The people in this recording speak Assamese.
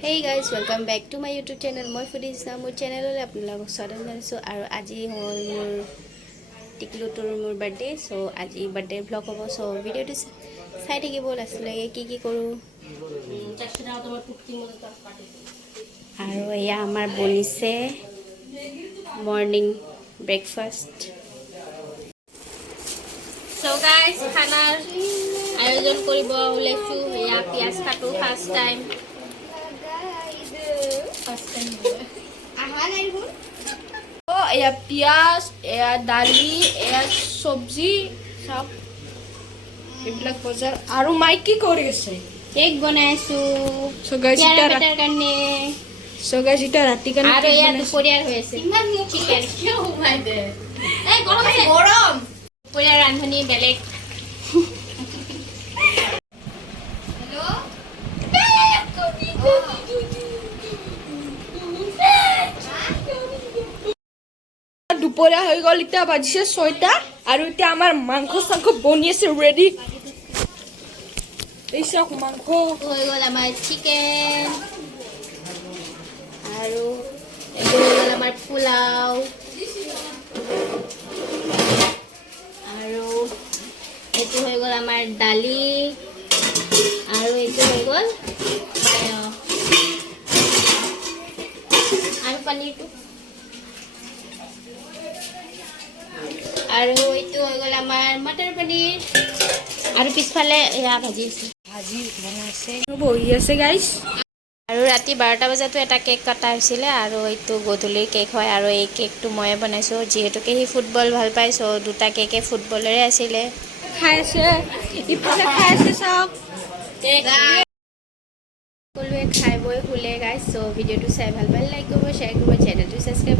Hey guys, welcome back to my YouTube channel. মই ফুডিছা মোৰ চেনেললৈ আপোনালোকক স্বাগতম জনাইছোঁ আৰু আজি হ'ল মোৰ টিকলুটোৰ মোৰ বাৰ্থডে আজি বাৰ্থডে ব্লগ হ'ব ভিডিঅ'টো চাই থাকিব লাষ্টলৈকে কি কৰোঁ আৰু এয়া আমাৰ বনিছে মৰ্নিং ব্ৰেকফাষ্ট গাইজ খানাৰ আয়োজন কৰিব ওলাইছোঁ এয়া পিঁয়াজ কাটো ফাৰ্ষ্ট টাইম এয়া পিঁয়াজ এয়া দালি এয়া চব্জি সব এইবিলাক বজাৰ আৰু মাই কি কৰি আছে কেক বনাইছোঁ কাৰণে এটা ৰাতি কাৰণে আৰু এয়া দুপৰীয়াৰ হৈ আছে চিকেন গৰম দুপৰীয়াৰ ৰান্ধনি বেলেগ দুপৰীয়া হৈ গ'ল এতিয়া বাজিছে 6টা আৰু এতিয়া আমাৰ মাংস চাংখ বনি আছে ৰেডি এই চাওক মাংস হৈ গ'ল আমাৰ চিকেন আৰু এইটো হৈ গ'ল আমাৰ পোলাও আৰু এইটো হৈ গ'ল আমাৰ দালি আৰু এইটো হৈ গ'ল পায়স আৰু পনীৰটো আৰু এইটো হৈ গ'ল আমাৰ মটৰ পনীৰ আৰু পিছফালে এয়া ভাজি আছে বহি আছে গাইছ আৰু ৰাতি 12টা বজাতো এটা কেক কটা হৈছিলে আৰু এইটো গধূলিৰ কেক হয় আৰু এই কেকটো ময়ে বনাইছোঁ যিহেতুকে সি ফুটবল ভাল পায় দুটা কেকে ফুটবলৰে আছিলে খাই আছে ইফালে খাই আছে চাওক সকলোৱে খাই বৈ শুলে গাইছ ভিডিঅ'টো চাই ভাল লাইক কৰিব শ্বেয়াৰ কৰিব চেনেলটো ছাবস্ক্ৰাইব